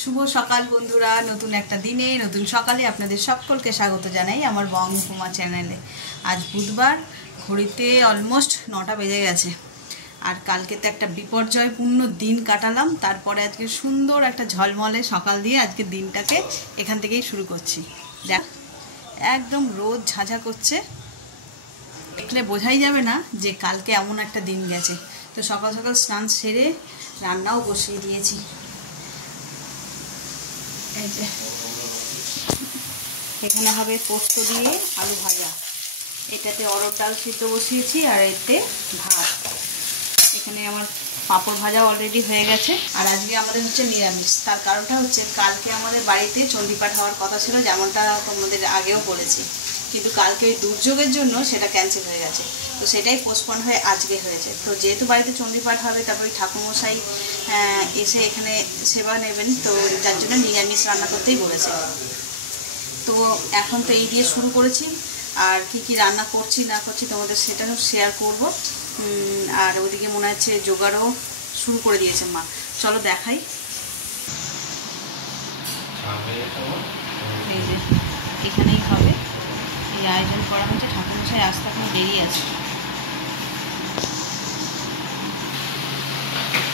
শুভ সকাল বন্ধুরা, নতুন একটা দিনে নতুন সকালে আপনাদের সকলকে স্বাগত জানাই আমার বং উপমা চ্যানেলে। আজ বুধবার, ঘড়িতে অলমোস্ট 9টা বেজে গেছে। আর কালকে তো একটা বিপর্যয়পূর্ণ দিন কাটালাম, তারপরে আজকে সুন্দর একটা ঝলমলে সকাল দিয়ে আজকে দিনটাকে এখান থেকেই শুরু করছি। দেখ, একদম রোদ ঝাঁঝা করছে, দেখলে বোঝাই যাবে না যে কালকে এমন একটা দিন গেছে। তো সকাল সকাল স্নান সেরে রান্নাও বসিয়ে দিয়েছি। এই যে এখানে হবে পোস্ত দিয়ে আলু ভাজা, এটাতে অরড় ডাল সিদ্ধ বসিয়েছি, আর এতে ভাত। এখানে আমার পাঁপড় ভাজা অলরেডি হয়ে গেছে। আর আজকে আমাদের হচ্ছে নিরামিষ। তার কারণটা হচ্ছে কালকে আমাদের বাড়িতে চণ্ডীপাঠ হওয়ার কথা ছিল, যেমনটা তোমাদের আগেও বলেছি, কিন্তু কালকে ওই দুর্যোগের জন্য সেটা ক্যান্সেল হয়ে গেছে। তো সেটাই পোস্টপন্ড হয়ে আজকে হয়েছে। তো যেহেতু বাড়িতে চণ্ডীপাঠ হবে, তারপরে ঠাকুরমশাই এসে এখানে সেবা নেবেন, তো যার জন্য নিরামিষ রান্না করতেই বলেছে। তো এখন তো এই দিয়ে শুরু করেছি, আর কি কি রান্না করছি না করছি তোমাদের সেটাও শেয়ার করব। আর ওদিকে মনে হচ্ছে জোগাড়ও শুরু করে দিয়েছে মা। চলো দেখাই। এই যে এখানেই হবে, এই আয়োজন করা হচ্ছে। ঠাকুরমশাই আসতে এখন দেরি আছে।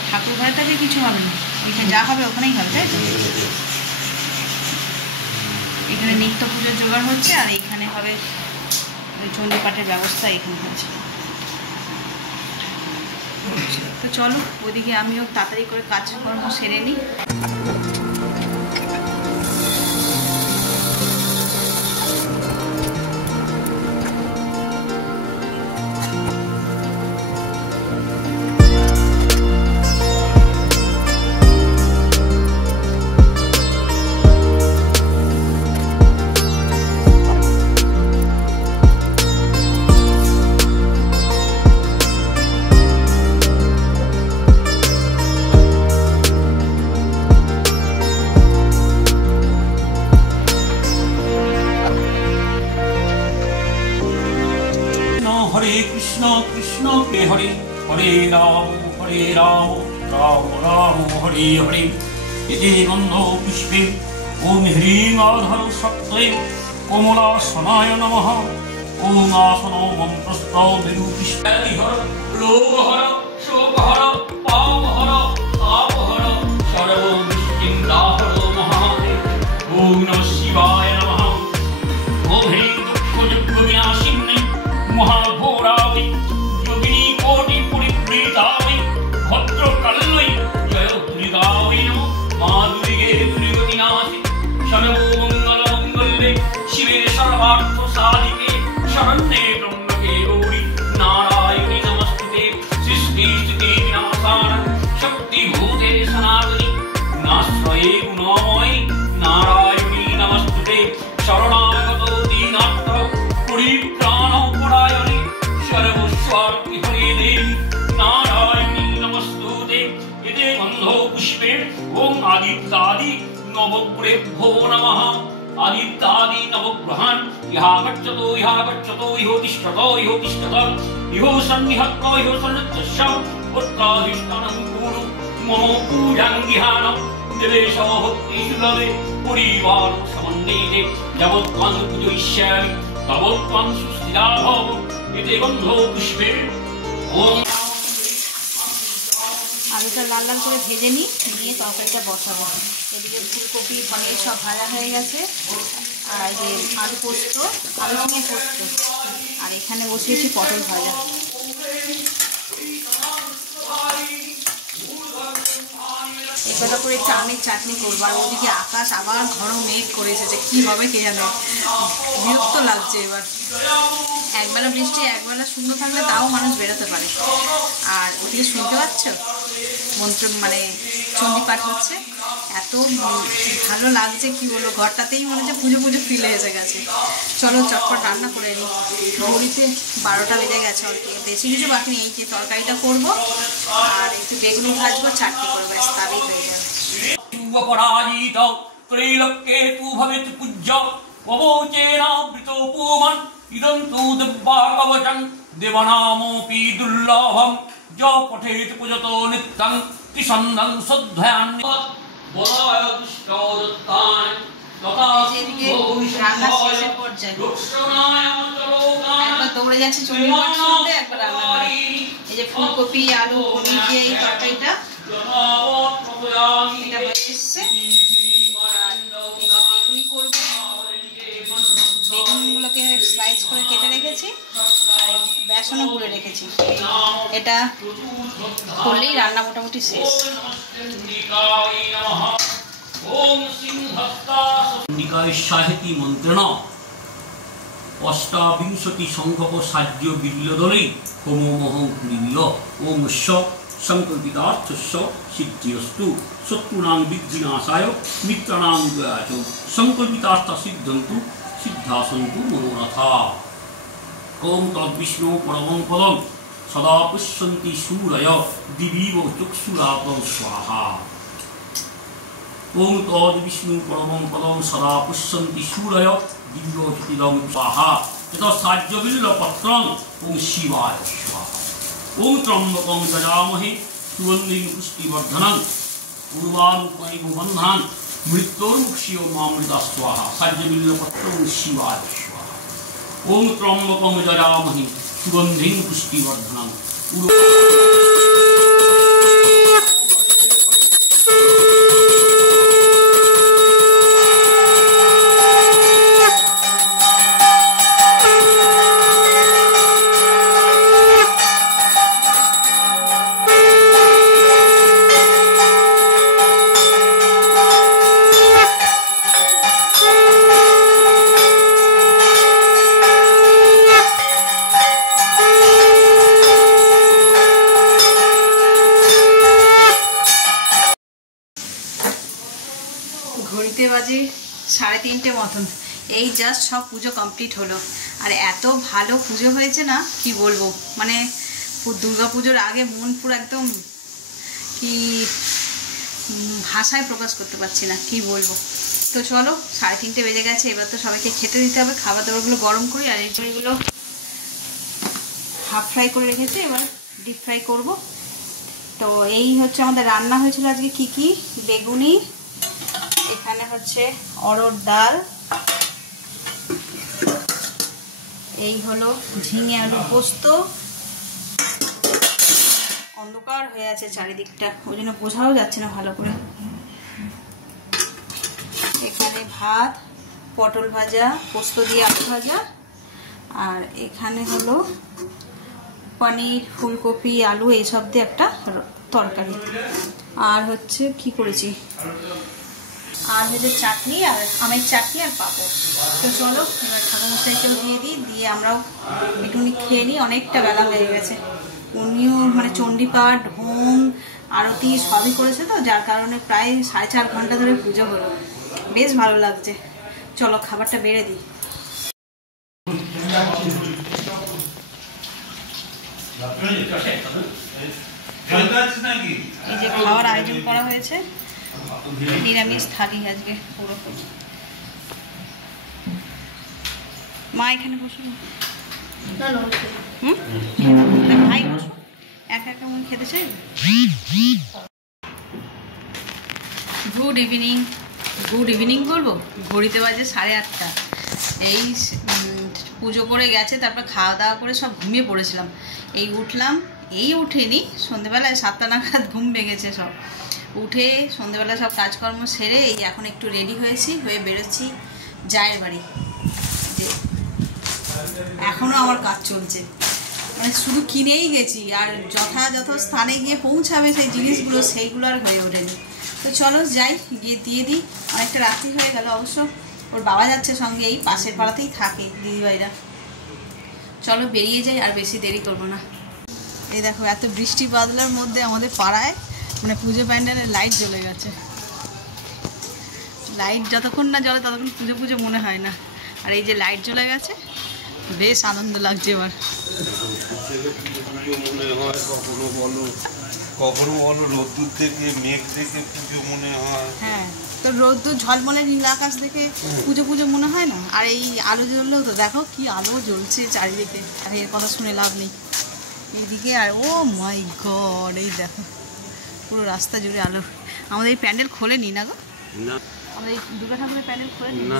ঠাকুর ঘরেটাতে কিছু হবে না, ওইখানে যা হবে ওখানেই হবে, তাই তো? এখানে নিত্য পুজোর জোগাড় হচ্ছে, আর এইখানে হবে ওই চণ্ডীপাঠের ব্যবস্থা এখানে হচ্ছে। তো চলো ওদিকে আমিও তাড়াতাড়ি করে কাজকর্ম সেরে নিই। हरे कृष्ण कृष्ण के हरे हरे राम राम राम हरे हरे। इति गन्धो पुष्पे ओम ह्रीं आधार शक्तये कोमलासनाय नमः। ओम आसनो मन्त्रस्थौ विरूपिष्टादिहर रोगहर शोकहर पापहर तापहर सर्वविष्टिन्दाहर महादेव। ओम नमः शिवाय नमः। ओम ह्रीं दुःखविनाशिन्यै महाघोरावै योगिनी कोटि परिवृतावै भद्रकाल्यै जय दुर्गावै नमः। मां दुर्गे दुर्गतिनाशि शरणो मङ्गलमङ्गले शिवे सर्वार्थसाधिके शरण्ये त्र्यम्बके गौरी नारायणी नमस्तुते। सृष्टिस्थिति विनाशान शक्तिभूते सनातनी नाश्रये गुणमयी नारायणी नमस्तुते। शरणागतो दीनार्थ परित्राणो परायणे सर्वस्वार्थे हरे देवी नारायणी नमस्तुते। इति गन्धो पुष्पे ओम आदित्यादि नवग्रहेभ्यो नमः। आदित्यादि नवग्रहान् यः गच्छतो इहो तिष्ठतो इहो सन्निहत्तो इहो सन्निधत्स्यं पुत्राधिष्ठानं कुरु मम पूजां गिहानं देवेशो भक्तिषु लवे परिवार समन्विते जगत्त्वं पूजयिष्यामि तवत्त्वं सुस्थिरा भव। इति गन्धो पुष्पे ओम। আলুটা লাল লাল করে ভেজে নিয়ে তরকারিটা বসাবো। এদিকে ফুলকপি পনির সব ভাজা হয়ে গেছে, আর যে আলু পোস্ত, আলু চিংড়ি পোস্ত, আর এখানে বসিয়েছি পটল ভাজা। এবার করে একটু আমের চাটনি করবো। আর ওদিকে আকাশ আবার ঘন মেঘ করে এসেছে, কী হবে কে জানে, বিরক্ত লাগছে। এবার একবেলা বৃষ্টি একবেলা শূন্য থাকলে তাও মানুষ বেরোতে পারে। আর ওদিকে শুনতে পাচ্ছ মন্ত্র, মানে চণ্ডীপাঠ হচ্ছে, এত ভালো লাগছে কি বলবো। ঘরটাতেই মনে হচ্ছে পুজো পুজো ফিল এসে গেছে। চলো চটপট রান্না করে নিই। ঘড়িতে 12টা বেজে গেছে, অল্প বেশি কিছু বাকি নেই। যে তরকারিটা করবো আর একটু বেগুনি ভাজবো, চাটনি করবো, ব্যাস তাহলেই হয়ে যাবে। पराजित त्रैलोक्ये तु भवेत् पूज्य ववोचेनावृतो पुमान् इदं तु दिव्यकवचं देवानामपि दुर्लभं ज पठेत् पूजतो नित्यं त्रिसन्धं शुद्धयान्यत् বলায় দুষ্টদত্তান তথা এদিকে রান্না শেষের পর্যায়ে রক্ষণায় অন্তরোগান একবার দৌড়ে যাচ্ছে চণ্ডীপাঠ শুনতে, একবার রান্না করে। এই যে ফুলকপি আলু পনির দিয়ে এই তরকারিটা এটা হয়ে এসছে। বেগুনি করবো, বেগুনগুলোকে স্লাইস করে কেটে রেখেছি আর বেসনও গুলে রেখেছি। এটা করলেই রান্না মোটামুটি শেষ। ওম সিংহস্তাসন্নিকায় সাহেতি মন্ত্রেণ অষ্টাবিংশতি সংখ্যক সাহায্য বিল্লদলে হোমোমহং কুরিয় ওম স সংকল্পিতার্থস্য সিদ্ধিরস্তু শত্রুনাং বিঘ্নাশায় মিত্রাণাং দয়াচ সংকল্পিতার্থ সিদ্ধন্তু সিদ্ধাসন্তু মনোরথা। ওম তদ্বিষ্ণু পরমং পদম সদা পুষ্যন্তি সূরয় দিবিব চক্ষুরাপং স্বাহা। ওম তদ্বিষ্ণু পরমং পদম সদা পুষ্যন্তি সূরয় দিব্য জ্যোতিদং স্বাহা। যত সাহায্যবিল্ল পত্রং ওম শিবায় স্বাহা। ওম ত্রম্বকং যজামহে সুগন্ধিং পুষ্টিবর্ধনং উর্বারুকমিব বন্ধান মৃত্যুর্মুক্ষীয় মামৃতা স্বাহা। সাহায্যবিল্ল পত্র ওম শিবায় স্বাহা। ওম ত্রম্বকং যজামহে সুগন্ধিং পুষ্টিবর্ধনং ঘড়িতে বাজে 3:30 মতন। এই জাস্ট সব পুজো কমপ্লিট হলো, আর এত ভালো পুজো হয়েছে না কি বলবো। মানে দুর্গা পুজোর আগে মন পুরো একদম কি ভাষায় প্রকাশ করতে পারছি না, কি বলবো। তো চলো 3:30 বেজে গেছে, এবার তো সবাইকে খেতে দিতে হবে। খাবার দাবারগুলো গরম করি, আর এইগুলো হাফ ফ্রাই করে রেখেছি, এবার ডিপ ফ্রাই করব। তো এই হচ্ছে আমাদের রান্না হয়েছিল আজকে কি কি। বেগুনি, এখানে হচ্ছে অরহর ডাল, এই হলো ঝিঙে আলু পোস্ত। অন্ধকার হয়ে আছে চারিদিকটা, ওই জন্য বোঝাও যাচ্ছে না ভালো করে। এখানে ভাত, পটল ভাজা, পোস্ত দিয়ে আলু ভাজা, আর এখানে হলো পনির, ফুলকপি, আলু এইসব দিয়ে একটা তরকারি। আর হচ্ছে কি করেছি, আর হচ্ছে চাটনি, আর আমের চাটনি, আর পাঁপড়। তো চলো এবার ঠাকুরমশাইকেও দিয়ে দিই, দিয়ে আমরাও একটুখানি খেয়ে নিই। অনেকটা বেলা হয়ে গেছে। উনিও মানে চণ্ডীপাঠ, হোম, আরতি সবই করেছে, তো যার কারণে প্রায় 4.5 ঘন্টা ধরে পুজো হলো। বেশ ভালো লাগছে। চলো খাবারটা বেড়ে দিই। এই যে খাওয়ার আয়োজন করা হয়েছে, নিরামিষ থালি আজকে পুরো। মা এখানে বসুন, ভাই বসুন, একা একা মন খেতে চাই। গুড ইভিনিং, গুড ইভিনিং বলবো। ঘড়িতে বাজে 8:30। এই পুজো করে গেছে, তারপর খাওয়া দাওয়া করে সব ঘুমিয়ে পড়েছিলাম। এই উঠলাম, এই উঠেনি, সন্ধ্যেবেলায় 7টা নাগাদ ঘুম ভেঙেছে সব। উঠে সন্ধ্যেবেলা সব কাজকর্ম সেরে এই এখন একটু রেডি হয়েছি, হয়ে বেরোচ্ছি জায়ের বাড়ি। যে এখনও আমার কাজ চলছে, মানে শুধু কিনেই গেছি, আর যথাযথ স্থানে গিয়ে পৌঁছাবে সেই জিনিসগুলো, সেইগুলো আর হয়ে ওঠেনি। তো চলো যাই, গিয়ে দিয়ে দিই। অনেকটা রাত্রি হয়ে গেল। অবশ্য ওর বাবা যাচ্ছে সঙ্গে, এই পাশের পাড়াতেই থাকে দিদিভাইরা। চলো বেরিয়ে যাই, আর বেশি দেরি করবো না। এই দেখো এত বৃষ্টি বাদলার মধ্যে আমাদের পাড়ায় মানে পুজো প্যান্ডেলের লাইট জ্বলে গেছে। লাইট যতক্ষণ না জ্বলে ততক্ষণ পুজো পুজো মনে হয় না, আর এই যে লাইট জ্বলে গেছে বেশ আনন্দ লাগছে এবার। কখনো বলো রোদ্দুর থেকে মেঘ দেখে পুজো মনে হয়। হ্যাঁ, তো রোদ্দুর ঝলমলে নীল আকাশ দেখে পুজো পুজো মনে হয় না। আর এই আলো জ্বললেও তো দেখো কি আলো জ্বলছে চারিদিকে, আর এর কথা শুনে লাভ নেই। এইদিকে আর ও মাই গড, এই দেখো পুরো রাস্তা জুড়ে আলো। আমাদের এই প্যান্ডেল খোলেনি না গো? না আমাদের এই দুর্গা ঠাকুরের প্যান্ডেল খোলেনি? না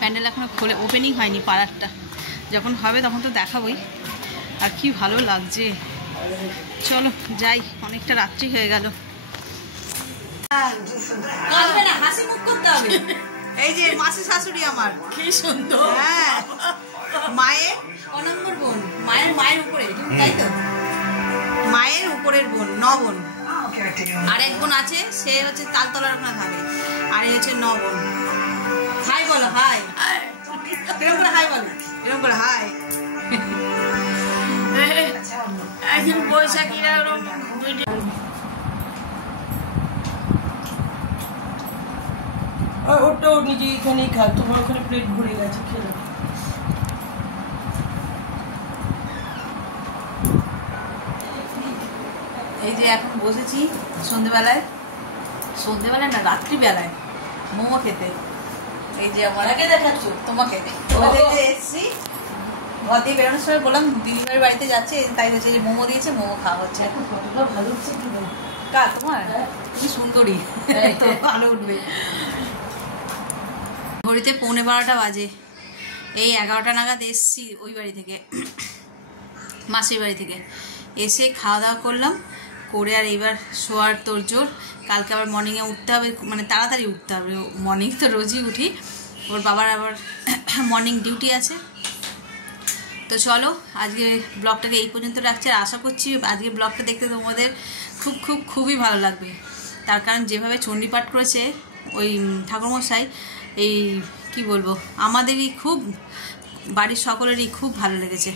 প্যান্ডেল এখনো খোলে, ওপেনিং হয়নি পাড়ারটা। যখন হবে তখন তো দেখাবই। আর কি ভালো লাগছে। চলো যাই, অনেকটা রাত্রি হয়ে গেল। হাসি মুখ করতে হবে। এই যে মাসি শাশুড়ি আমার, কি সুন্দর। হ্যাঁ, মায়ের ক নম্বর বোন, মায়ের উপরে, তাই তো? মায়ের উপরের বোন, ন বোন। আর এক বোন আছে, সে হচ্ছে তালতলার ওখানে থাকে। আর এই হচ্ছে ন বোন। হাই বলো, হাই। এরকম করে হাই বলো, এরকম করে হাই। এখন বৈশাখীরা ওটাও নিজে এখানেই খা, তোমার ওখানে প্লেট ভরে গেছে, খেলো। এই যে এখন বসেছি সন্ধেবেলায় না রাত্রিবেলায় মোমো খেতে। এই যে আমার আগে দেখাচ্ছ তোমাকে, এসছি ঘর দিয়ে বেরোনোর সময় বললাম দিদিমার বাড়িতে যাচ্ছে, তাই হচ্ছে যে মোমো দিয়েছে, মোমো খাওয়া হচ্ছে। এখন কতটা ভালো হচ্ছে কি বল? কার? তোমার? কি সুন্দরী, ভালো উঠবে। ঘড়িতে 11:15 বাজে। এই 11টা নাগাদ এসছি ওই বাড়ি থেকে, মাসির বাড়ি থেকে। এসে খাওয়া দাওয়া করলাম, করে আর এইবার শোয়ার তোড়জোড়। কালকে আবার মর্নিংয়ে উঠতে হবে, মানে তাড়াতাড়ি উঠতে হবে। মর্নিং তো রোজই উঠি, ওর বাবার আবার মর্নিং ডিউটি আছে। তো চলো আজকে ব্লগটাকে এই পর্যন্ত রাখছি। আর আশা করছি আজকে ব্লগটা দেখতে তোমাদের খুবই ভালো লাগবে। তার কারণ যেভাবে চণ্ডীপাঠ করেছে ওই ঠাকুরমশাই, এই কি বলবো, আমাদেরই খুব, বাড়ির সকলেরই খুব ভালো লেগেছে।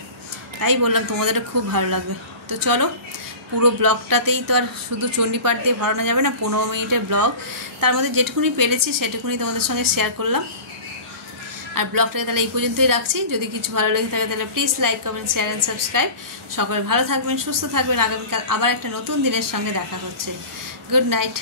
তাই বললাম তোমাদেরও খুব ভালো লাগবে। তো চলো, পুরো ব্লগটাতেই তো আর শুধু চণ্ডীপাঠ দিয়ে ভরানো যাবে না, 15 মিনিটের ব্লগ। তার মধ্যে যেটুকুনি পেরেছি সেটুকুনি তোমাদের সঙ্গে শেয়ার করলাম। আর ব্লগটাকে তাহলে এই পর্যন্তই রাখছি। যদি কিছু ভালো লেগে থাকে তাহলে please like, comment, share and subscribe. সকলে ভালো থাকবেন, সুস্থ থাকবেন। আগামীকাল আবার একটা নতুন দিনের সঙ্গে দেখা হচ্ছে। Good night.